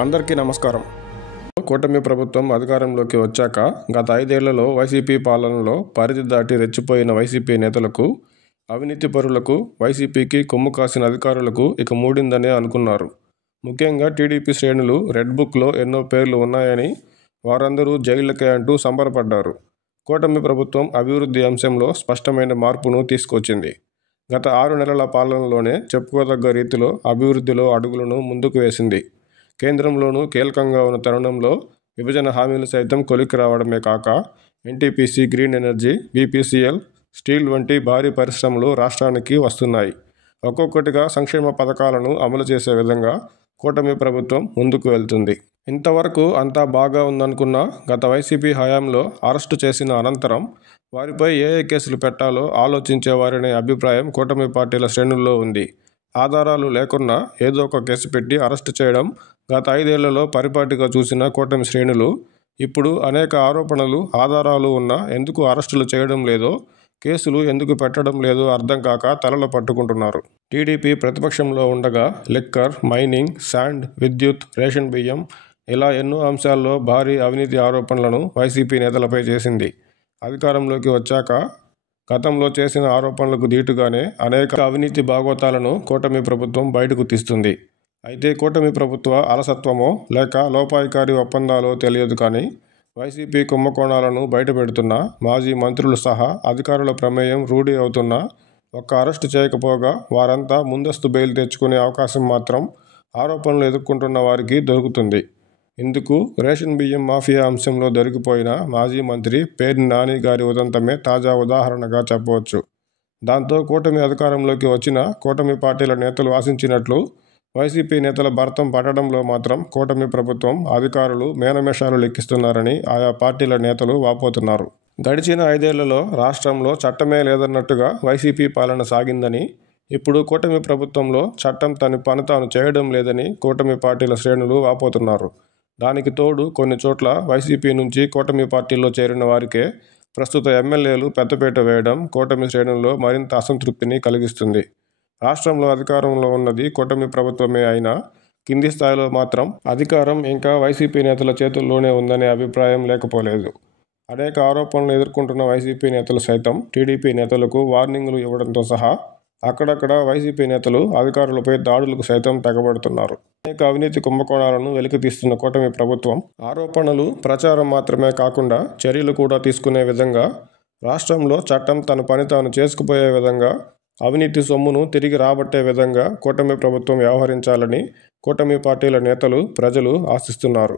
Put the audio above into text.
అందరికీ నమస్కారం. కూటమి ప్రభుత్వం అధికారంలోకి వచ్చాక గత 5 ఏళ్లలో వైసీపీ పాలనలో పరిధి దాటి రెచ్చిపోయిన వైసీపీ నేతలకు, అవినీతి పరులకు, వైసీపీకి కొమ్ము కాసిన అధికారులకు ఇక మూడిందనే అనుకున్నారు. ముఖ్యంగా టీడీపీ శ్రేణులు రెడ్ బుక్లో ఎన్నో పేర్లు ఉన్నాయని, వారందరూ జైళ్లకే అంటూ సంబరపడ్డారు. కూటమి ప్రభుత్వం అభివృద్ధి అంశంలో స్పష్టమైన మార్పును తీసుకొచ్చింది. గత 6 నెలల పాలనలోనే చెప్పుకోదగ్గ రీతిలో అభివృద్ధిలో అడుగులను ముందుకు వేసింది. కేంద్రంలోనూ కీలకంగా ఉన్న తరుణంలో విభజన హామీలు సైతం కొలిక్కి రావడమే కాక NTPC, green energy, BPCL, steel వంటి భారీ పరిశ్రమలు రాష్ట్రానికి వస్తున్నాయి. ఒక్కొక్కటిగా సంక్షేమ పథకాలను అమలు చేసే విధంగా కూటమి ప్రభుత్వం ముందుకు వెళ్తుంది. ఇంతవరకు అంతా బాగా ఉందనుకున్న గత వైసీపీ హయాంలో అరెస్టు చేసిన అనంతరం వారిపై ఏ కేసులు పెట్టాలో ఆలోచించేవారనే అభిప్రాయం కూటమి పార్టీల శ్రేణుల్లో ఉంది. ఆధారాలు లేకున్నా ఏదో ఒక కేసు పెట్టి అరెస్టు చేయడం గత 5 ఏళ్లలో పరిపాటిగా చూసిన కూటమి శ్రేణులు ఇప్పుడు అనేక ఆరోపణలు, ఆధారాలు ఉన్నా ఎందుకు అరెస్టులు చేయడం లేదో, కేసులు ఎందుకు పెట్టడం లేదో అర్థం కాక తలలు పట్టుకుంటున్నారు. టీడీపీ ప్రతిపక్షంలో ఉండగా లిక్కర్, మైనింగ్, శాండ్, విద్యుత్, రేషన్ బియ్యం ఇలా ఎన్నో అంశాల్లో భారీ అవినీతి ఆరోపణలను వైసీపీ నేతలపై చేసింది. అధికారంలోకి వచ్చాక గతంలో చేసిన ఆరోపణలకు దీటుగానే అనేక అవినీతి బాగోతాలను కూటమి ప్రభుత్వం బయటకు తీస్తుంది. అయితే కూటమి ప్రభుత్వ అలసత్వమో లేక లోపాయికారి ఒప్పందాలో తెలియదు కానీ వైసీపీ కుంభకోణాలను బయటపెడుతున్న మాజీ మంత్రులు సహా అధికారుల ప్రమేయం రూఢి అవుతున్నా ఒక్క అరెస్టు చేయకపోగా వారంతా ముందస్తు బెయిల్ తెచ్చుకునే అవకాశం మాత్రం ఆరోపణలు ఎదుర్కొంటున్న వారికి దొరుకుతుంది. ఇందుకు రేషన్ బియ్యం మాఫియా అంశంలో దొరికిపోయిన మాజీ మంత్రి పేర్ని నాని గారి ఉదంతమే తాజా ఉదాహరణగా చెప్పవచ్చు. దాంతో కూటమి అధికారంలోకి వచ్చిన కూటమి పార్టీల నేతలు ఆశించినట్లు వైసీపీ నేతల భర్తం పట్టడంలో మాత్రం కూటమి ప్రభుత్వం అధికారులు మేనమేషాలు లెక్కిస్తున్నారని ఆయా పార్టీల నేతలు వాపోతున్నారు. గడిచిన 5 ఏళ్లలో రాష్ట్రంలో చట్టమే లేదన్నట్టుగా వైసీపీ పాలన సాగిందని, ఇప్పుడు కూటమి ప్రభుత్వంలో చట్టం తన పని తాను చేయడం లేదని కూటమి పార్టీల శ్రేణులు వాపోతున్నారు. దానికి తోడు కొన్ని చోట్ల వైసీపీ నుంచి కూటమి పార్టీల్లో చేరిన వారికే ప్రస్తుత ఎమ్మెల్యేలు పెద్దపీట వేయడం కూటమి శ్రేణుల్లో మరింత అసంతృప్తిని కలిగిస్తుంది. రాష్ట్రంలో అధికారంలో ఉన్నది కూటమి ప్రభుత్వమే అయినా కింది స్థాయిలో మాత్రం అధికారం ఇంకా వైసీపీ నేతల చేతుల్లోనే ఉందనే అభిప్రాయం లేకపోలేదు. అనేక ఆరోపణలు ఎదుర్కొంటున్న వైసీపీ నేతలు సైతం టీడీపీ నేతలకు వార్నింగులు ఇవ్వడంతో సహా అక్కడక్కడ వైసీపీ నేతలు అధికారులపై దాడులకు సైతం తెగబడుతున్నారు. అనేక అవినీతి కుంభకోణాలను వెలికితీస్తున్న కూటమి ప్రభుత్వం ఆరోపణలు, ప్రచారం మాత్రమే కాకుండా చర్యలు కూడా తీసుకునే విధంగా, రాష్ట్రంలో చట్టం తన పని తాను చేసుకుపోయే విధంగా, అవినీతి సొమ్మును తిరిగి రాబట్టే విధంగా కూటమి ప్రభుత్వం వ్యవహరించాలని కూటమి పార్టీల నేతలు, ప్రజలు ఆశిస్తున్నారు.